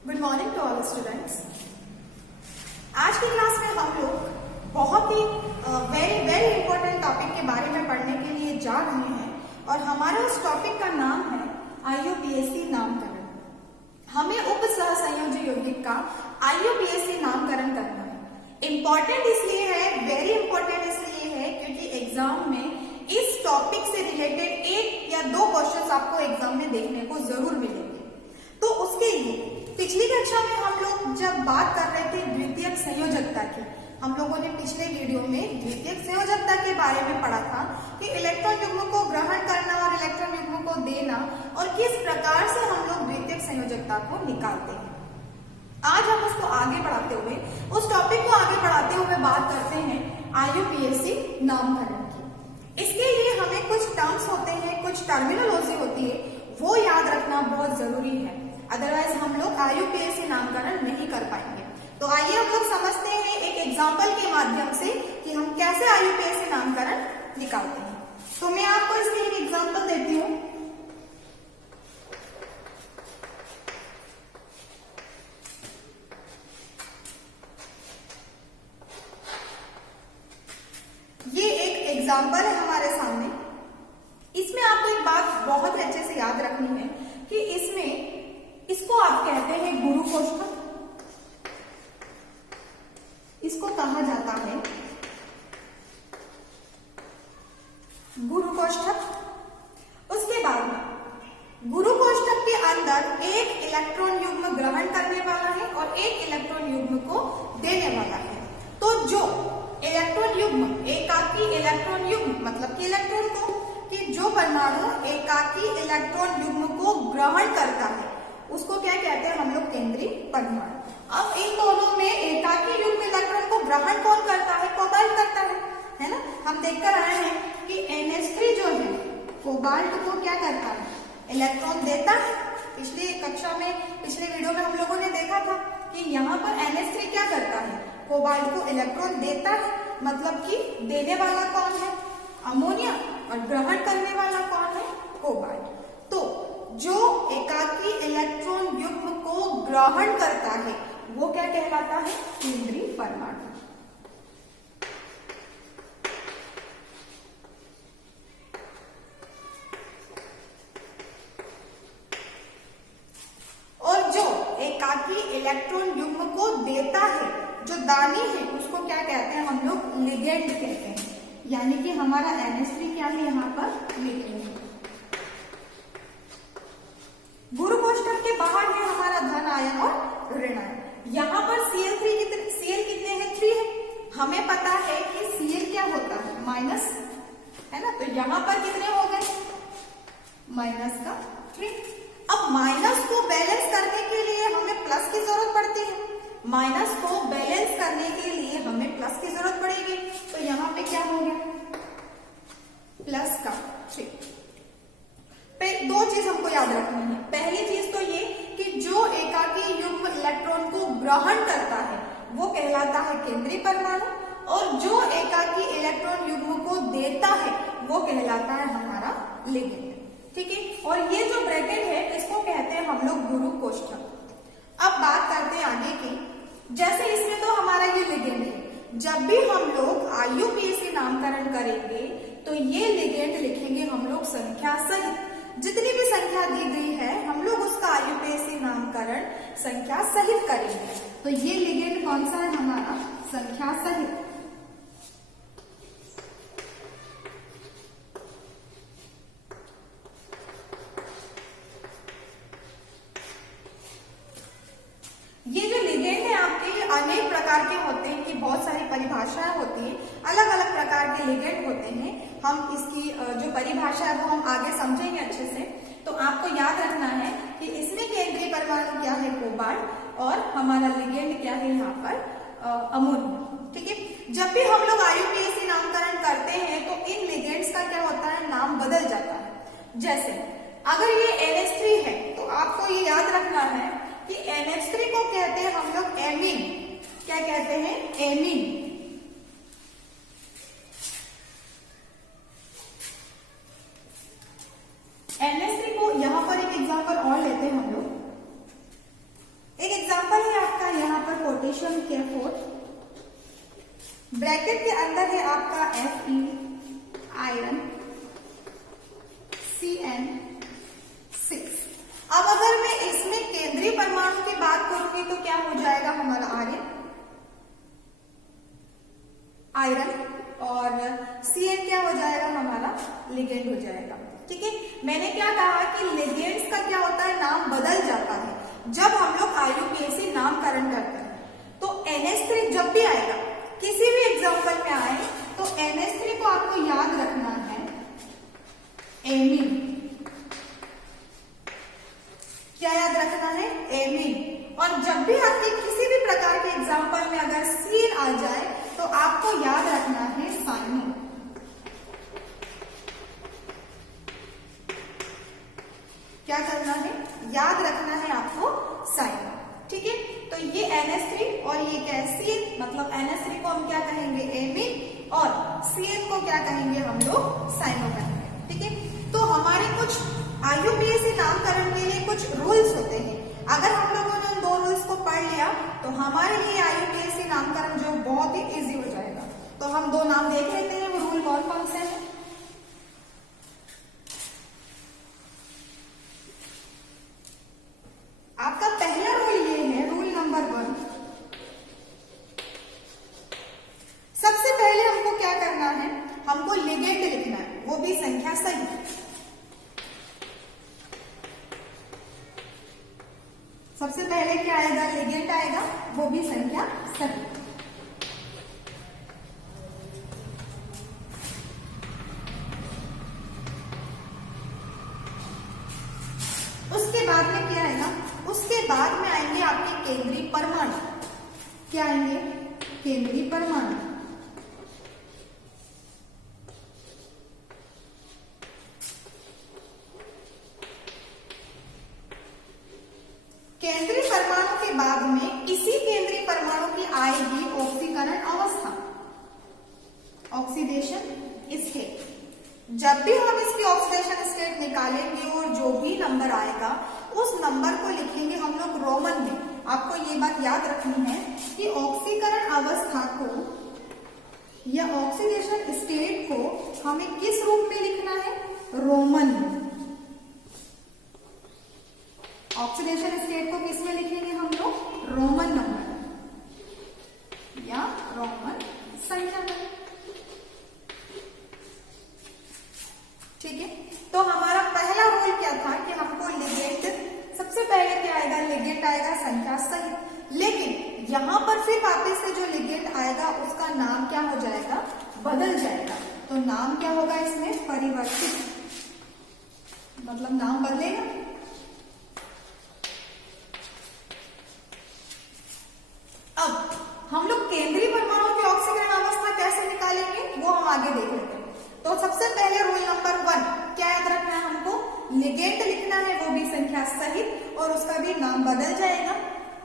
Good morning to all students. आज की class में हम लोग बहुत ही वेरी वेरी इंपॉर्टेंट टॉपिक के बारे में पढ़ने के लिए जा रहे हैं और हमारा उस टॉपिक का नाम है IUPAC नामकरण। हमें उप सह संयोजी यौगिक का IUPAC नामकरण करना है। इम्पॉर्टेंट इसलिए है, वेरी इंपॉर्टेंट इसलिए है क्योंकि एग्जाम में इस टॉपिक से रिलेटेड एक या दो क्वेश्चंस आपको एग्जाम में देखने को जरूर मिलेंगे। तो उसके लिए पिछली कक्षा में हम लोग जब बात कर रहे थे द्वितीयक संयोजकता की, हम लोगों ने पिछले वीडियो में द्वितीयक संयोजकता के बारे में पढ़ा था कि इलेक्ट्रॉन युग्म को ग्रहण करना और इलेक्ट्रॉन युग्म को देना और किस प्रकार से हम लोग द्वितीयक संयोजकता को निकालते हैं। आज हम उसको आगे बढ़ाते हुए, उस टॉपिक को आगे बढ़ाते हुए बात करते हैं IUPAC नामकरण की। इसके लिए हमें कुछ टर्म्स होते हैं, कुछ टर्मिनोलॉजी होती है, वो याद रखना बहुत जरूरी है, अदरवाइज हम लोग IUPAC नामकरण नहीं कर पाएंगे। तो आइए हम लोग समझते हैं एक एग्जाम्पल के माध्यम से कि हम कैसे IUPAC नामकरण निकालते हैं। तो मैं आपको इसके एक एग्जाम्पल देती हूँ। ये एक एग्जाम्पल है हमारे सामने। इसमें आपको एक बात बहुत अच्छे से याद रखनी है कि इसको आप कहते हैं गुरु कोष्ठक, इसको कहा जाता है गुरु कोष्ठक। उसके बाद में गुरु कोष्ठक के अंदर एक इलेक्ट्रॉन युग्म ग्रहण करने वाला है और एक इलेक्ट्रॉन युग्म को देने वाला है। तो जो इलेक्ट्रॉन युग्म, एकाकी इलेक्ट्रॉन युग्म मतलब कि इलेक्ट्रॉन को, कि जो परमाणु एकाकी इलेक्ट्रॉन युग्म को ग्रहण करता है उसको क्या कहते हैं हम लोग? केंद्रीय परमाणु। अब इन दोनों में एकाकी युग्म इलेक्ट्रॉन को ग्रहण कौन करता है? कोबाल्ट करता है ना। हम देखकर आए हैं कि NH3 जो है कोबाल्ट को क्या करता है? इलेक्ट्रॉन देता है। पिछली कक्षा में, पिछले वीडियो में हम लोगों ने देखा था कि यहाँ पर NH3 क्या करता है? कोबाल्ट को इलेक्ट्रॉन देता है, मतलब कि देने वाला कौन है? अमोनिया, और ग्रहण करने वाला कौन है? कोबाल्ट। तो जो एकाकी इलेक्ट्रॉन युग्म को ग्रहण करता है वो क्या कहलाता है? केंद्रीय परमाणु। और जो एकाकी इलेक्ट्रॉन युग्म को देता है, जो दानी है, उसको क्या कहते हैं हम लोग? लिगेंड कहते हैं। यानी कि हमारा NH3 क्या है यहाँ पर? लिगेंड। गुरु कोष्ठक के बाहर है हमारा धन आयन और ऋण आयन। यहाँ पर Cl कितने हैं? 3 है। हमें पता है कि Cl क्या होता है? माइनस, है ना। तो यहाँ पर कितने हो गए? माइनस का 3। अब माइनस को बैलेंस करने के लिए हमें प्लस की जरूरत पड़ती है। माइनस को बैलेंस करने के लिए हमें प्लस की जरूरत पड़ेगी। तो यहाँ पे क्या हो गया? प्लस का 3। दो चीज हमको याद रखनी है। पहली चीज तो ये कि जो एकाकी युग्म इलेक्ट्रॉन को ग्रहण करता है वो कहलाता है केंद्रीय परमाणु, और जो एकाकी इलेक्ट्रॉन युग्म को देता है वो कहलाता है हमारा लिगेंड। ठीक है। और ये जो ब्रैकेट है इसको कहते हैं हम लोग गुरु कोष्ठक। अब बात करते हैं आगे की। जैसे इसमें तो हमारा ये लिगेंड है, जब भी हम लोग IUPAC नामकरण करेंगे तो ये लिगेंड लिखेंगे हम लोग संख्या सहित। जितनी भी संख्या दी गई है हम लोग उसका IUPAC नामकरण संख्या सहित करेंगे। तो ये लिगेंड कौन सा है हमारा? संख्या सहित। ये जो लिगेंड है आपके अनेक प्रकार के होते हैं, कि बहुत सारी परिभाषाएं होती है, अलग अलग प्रकार के लिगेंड होते हैं। हम इसकी जो परिभाषा है वो हम आगे समझेंगे अच्छे से। तो आपको याद रखना है कि इसमें केंद्रीय परमाणु क्या है? कोबाल्ट, और हमारा लिगेंड क्या है यहाँ पर? अमोनिया। ठीक है। जब भी हम लोग IUPAC नामकरण करते हैं तो इन लिगेंड्स का क्या होता है? नाम बदल जाता है। जैसे अगर ये NH3 है तो आपको ये याद रखना है कि NH3 को कहते हैं हम लोग एमीन। क्या कहते हैं? एमीन। NH3 को यहाँ पर एक एग्जाम्पल और लेते हैं हम लोग। एक पोटेशियम कैथोड, ब्रैकेट के अंदर है आपका Fe आयरन, CN6। अब अगर मैं इसमें केंद्रीय परमाणु की बात करूंगी तो क्या हो जाएगा हमारा आयरन, और Cn क्या हो जाएगा हमारा लिगेंड हो जाएगा। ठीक है, मैंने क्या कहा कि लिगेंड्स का क्या होता है, नाम बदल जाता है जब हम लोग IUPAC नामकरण करते हैं। तो NH3 जब भी आएगा, किसी भी एग्जाम्पल में आए तो NH3 को आपको याद रखना है एमीन। क्या याद रखना है, एमीन। और जब भी आपके किसी भी प्रकार के एग्जाम्पल में अगर सीन आ जाए तो आपको याद रखना है साइनो। क्या करना है, याद रखना है आपको साइनो। ठीक है, तो ये NH3 और ये क्या है, CN, मतलब NH3 को हम क्या कहेंगे, एमीन, और CN को क्या कहेंगे हम लोग, साइनो कहेंगे। ठीक है, तो हमारे कुछ IUPAC नामकरण के लिए कुछ रूल्स होते हैं। अगर हम लोगों ने उन 2 रूल्स को पढ़ लिया तो हमारे लिए IUPAC नामकरण जो बहुत ही इजी हो जाएगा। तो हम 2 नाम देख लेते हैं, वो रूल कौन कौन से हैं। आपका पहला रूल ये है, रूल नंबर 1। सबसे पहले हमको क्या करना है, हमको लिगेंड लिखना है, वो भी संख्या सही। सबसे पहले क्या आएगा, लिगेंड आएगा, वो भी संख्या सही। उसके बाद में क्या आएगा, उसके बाद में आएंगे आपके केंद्रीय परमाणु। क्या आएंगे, केंद्रीय परमाणु। केंद्रीय परमाणु के बाद में इसी केंद्रीय परमाणु की आएगी ऑक्सीकरण अवस्था, ऑक्सीडेशन स्टेट। जब भी हम इसकी ऑक्सीडेशन स्टेट निकालेंगे और जो भी नंबर आएगा उस नंबर को लिखेंगे हम लोग रोमन में। आपको ये बात याद रखनी है कि ऑक्सीकरण अवस्था को या ऑक्सीडेशन स्टेट को हमें किस रूप में लिखना है, रोमन में। ऑक्सीडेशन स्टेट को किस में लिखेंगे हम लोग, रोमन नंबर या रोमन संख्या में। ठीक है, तो हमारा पहला रूल क्या था कि हमको लिगेंड, सबसे पहले क्या आएगा, लिगेंड आएगा संख्या सहित। लेकिन यहां पर फिर वापस से जो लिगेंड आएगा उसका नाम क्या हो जाएगा, बदल जाएगा। तो नाम क्या होगा इसमें, परिवर्तित, मतलब नाम बदलेगा। अब हम लोग केंद्रीय परमाणु की ऑक्सीकरण अवस्था कैसे निकालेंगे वो हम आगे देख लेते हैं। तो सबसे पहले रूल नंबर 1 क्या याद रखना है हमको, लिगेंड लिखना है, वो भी संख्या सहित, और उसका भी नाम बदल जाएगा।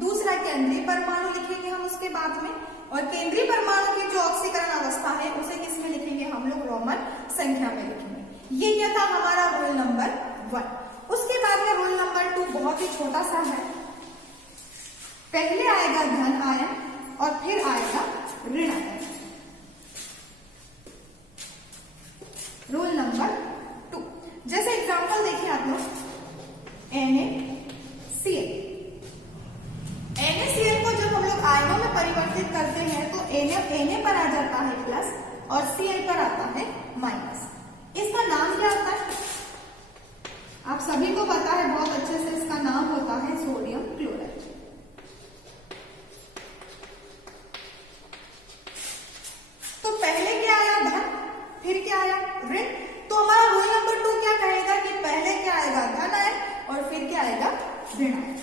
दूसरा, केंद्रीय परमाणु लिखेंगे हम उसके बाद में, और केंद्रीय परमाणु की जो ऑक्सीकरण अवस्था है उसे किस में लिखेंगे हम लोग, रोमन संख्या में लिखेंगे। ये क्या था हमारा रूल नंबर 1। उसके बाद में रूल नंबर 2 बहुत ही छोटा सा है। पहले आएगा धन आयन और फिर आएगा ऋण आयन। रूल नंबर 2, जैसे एग्जांपल देखिए आप लोग, NaCl। NaCl को जब हम लोग आयनों में परिवर्तित करते हैं तो Na पर आ जाता है प्लस और Cl पर आता है माइनस। इसका नाम क्या होता है, आप सभी को पता है बहुत अच्छे से, इसका नाम होता है सोडियम क्लोराइड। तो पहले क्या आया, धन, फिर क्या आया, ऋण। तो हमारा रूल नंबर 2 क्या कहेगा कि पहले क्या आएगा, धन आयन, और फिर क्या आएगा, ऋण आयन।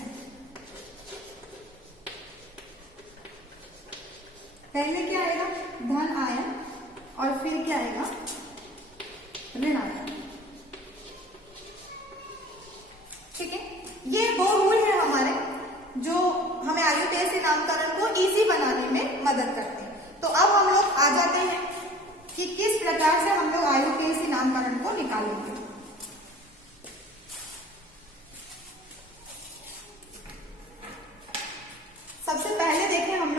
पहले क्या आएगा, धन आयन, और फिर क्या आएगा, ऋण आयन। ठीक है, ये 2 रूल है हमारे जो हमें IUPAC नामकरण को इजी बनाने में मदद करते हैं। तो अब हम लोग आ जाते हैं कि किस प्रकार से हम लोग IUPAC नामकरण को निकालेंगे। सबसे पहले देखें हम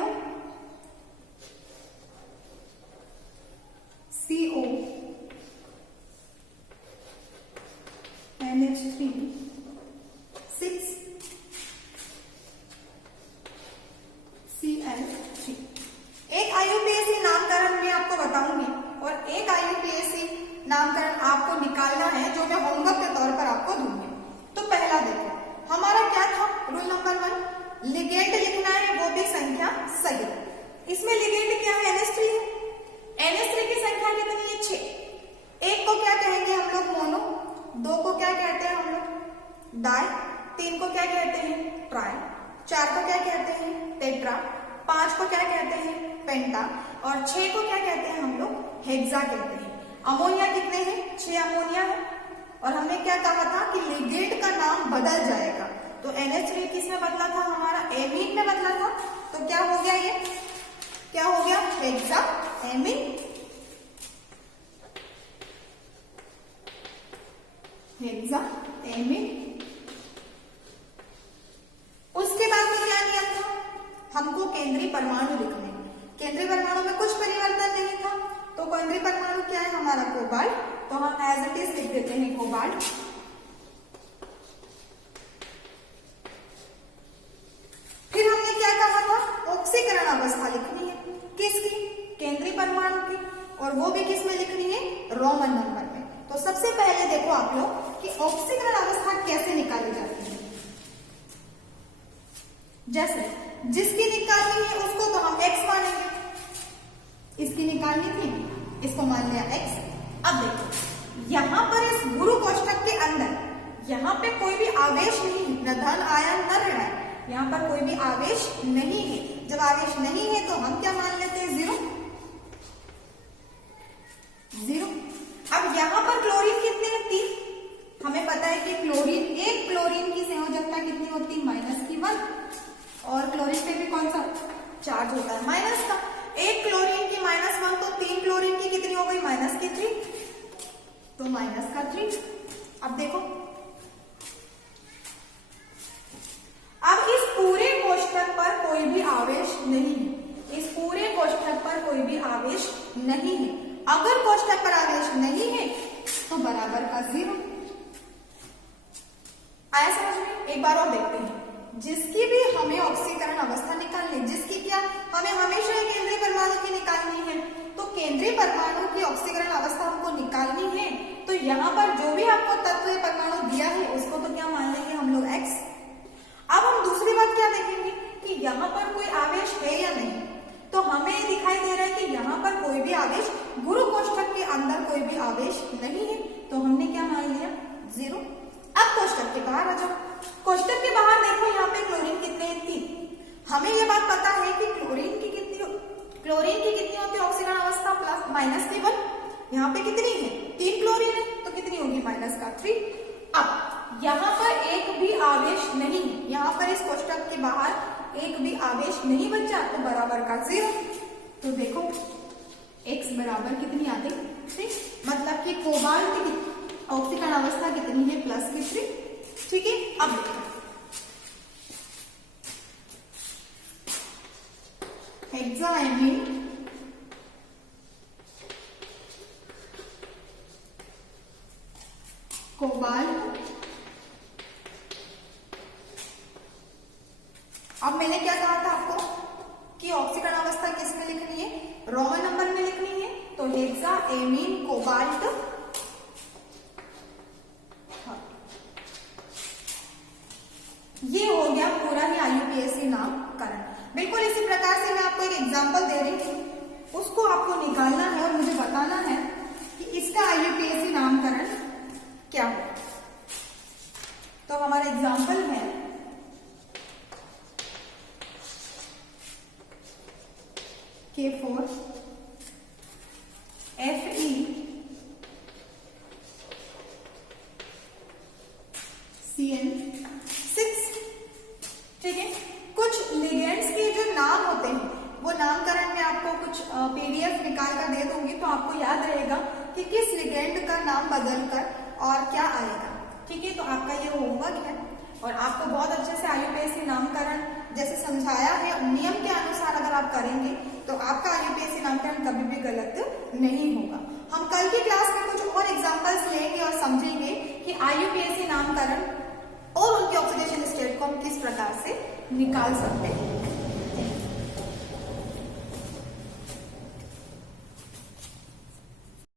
CN3। एक IUPAC नामकरण मैं आपको बताऊंगी और एक IUPAC नामकरण आपको निकालना है जो मैं होमवर्क के तौर पर आपको दूंगी। तो पहला देखो हमारा क्या था, रूल नंबर 1, लिगेंड लिखना है वो भी संख्या सही। इसमें लिगेंड क्या है, NH3 है। NH3 की संख्या कितनी है, 6। एक को क्या कहेंगे हम लोग, मोनो। दो को क्या कहते हैं हम लोग, डाई। तीन को क्या कहते हैं, ट्राई। चार को क्या कहते हैं, टेट्रा। पांच को क्या कहते हैं, पेंटा। और 6 को क्या कहते हैं हम लोग, हेक्सा कहते हैं। अमोनिया कितने हैं, 6 अमोनिया है। और हमने क्या कहा था कि लिगेंड का नाम बदल जाएगा, तो NH3 किसमें बदला था, हमारा एमीन में बदला था। तो क्या हो गया, ये क्या हो गया, हेक्सा एमीन। Hexa amine. उसके बाद में क्या नियम था, हमको केंद्रीय परमाणु लिखने। केंद्रीय परमाणु में कुछ परिवर्तन नहीं था, तो केंद्रीय परमाणु क्या है हमारा, कोबाल्ट। तो हम एज इट इज लिख देते हैं कोबाल्ट। फिर हमने क्या कहा था, ऑक्सीकरण अवस्था लिखनी है, किसकी, केंद्रीय परमाणु की, और वो भी किस में लिखनी है, रोमन नंबर में। तो सबसे पहले देखो आप लोग कि ऑक्सीकरण अवस्था कैसे निकाली जाती है। जैसे जिसकी निकालनी है उसको तो हम x मानेंगे, इसकी निकालनी थी, इसको मान लिया x। अब देखो यहां पर इस गुरु कोष्ठक के अंदर यहां पे कोई भी आवेश नहीं है, न धन आयन न ऋण आयन, यहां पर कोई भी आवेश नहीं है। जब आवेश नहीं है तो हम क्या मान लेते हैं, 0 0। अब यहां पर क्लोरीन कितने हैं, 3। हमें पता है कि क्लोरीन, एक क्लोरीन की संयोजकता कितनी होती है, -1। और क्लोरीन पे भी कौन सा चार्ज होता है, माइनस का। एक क्लोरीन की -1 तो 3 क्लोरीन की कितनी हो गई, -3, तो -3। अब देखो अब इस पूरे कोष्ठक पर कोई भी आवेश नहीं है, इस पूरे कोष्ठक पर कोई भी आवेश नहीं है। अगर कोष्ठक पर आवेश नहीं है तो बराबर का 0। आया समझ में। एक बार और देखते हैं, जिसकी भी हमें ऑक्सीकरण अवस्था निकालनी, जिसकी क्या, हमें हमेशा केंद्रीय परमाणु की निकालनी है। तो केंद्रीय परमाणु की ऑक्सीकरण अवस्था हमको निकालनी है, तो यहाँ पर जो भी आपको तत्व परमाणु दिया है उसको तो क्या मान लेंगे हम लोग, x। अब हम दूसरी बात क्या देखेंगे कि यहाँ पर कोई आवेश है या नहीं। तो हमें दिखाई दे रहा है कि यहाँ पर कोई भी आवेश, गुरु कोष्ठक के अंदर कोई भी आवेश नहीं है, तो हमने क्या मान लिया, 0। अब कोष्ठक के बाहर आ जाओ। कोष्ठक के बाहर देखो यहाँ पे क्लोरीन कितने हैं, 3। हमें ये बात पता है कि क्लोरीन की कितनी होती है ऑक्सीकरण अवस्था, -1। यहाँ पे कितनी है, 3 क्लोरीन है, तो कितनी होगी, -3। अब यहाँ पर एक भी आवेश नहीं है, यहाँ पर इस कोष्ठक के बाहर एक भी आवेश नहीं बचा, तो बराबर का 0। तो देखो x बराबर कितनी आ गई, 3। मतलब कि कोबाल्ट की ऑक्सीकरण अवस्था कितनी है, +3। ठीक है। अब देखो हेक्साएमीन कोबाल्ट। अब मैंने क्या कहा था आपको कि ऑक्सीकरण अवस्था किस में लिखनी है, रोमन नंबर में लिखनी है। तो हेक्साएमीन कोबाल्ट, ये हो गया पूरा ही IUPAC नामकरण। बिल्कुल इसी प्रकार से मैं आपको एक एग्जांपल दे रही हूँ, उसको आपको निकालना है और मुझे बताना है कि इसका IUPAC नामकरण क्या हो। तो हमारा एग्जांपल है K4 Fe CN6। ठीक है। कुछ लिगेंड्स के जो नाम होते हैं वो नामकरण में आपको कुछ PDF निकाल कर दे दूंगी, तो आपको याद रहेगा कि किस लिगेंड का नाम बदलकर और क्या आएगा। ठीक है। तो आपका ये होमवर्क है और आपको बहुत अच्छे से IUPAC नामकरण जैसे समझाया है नियम के अनुसार अगर आप करेंगे तो आपका IUPAC नामकरण कभी भी गलत नहीं होगा। हम कल की क्लास में कुछ और एग्जांपल्स लेंगे और समझेंगे कि IUPAC नामकरण और उनके ऑक्सीडेशन स्टेट को हम किस प्रकार से निकाल सकते हैं।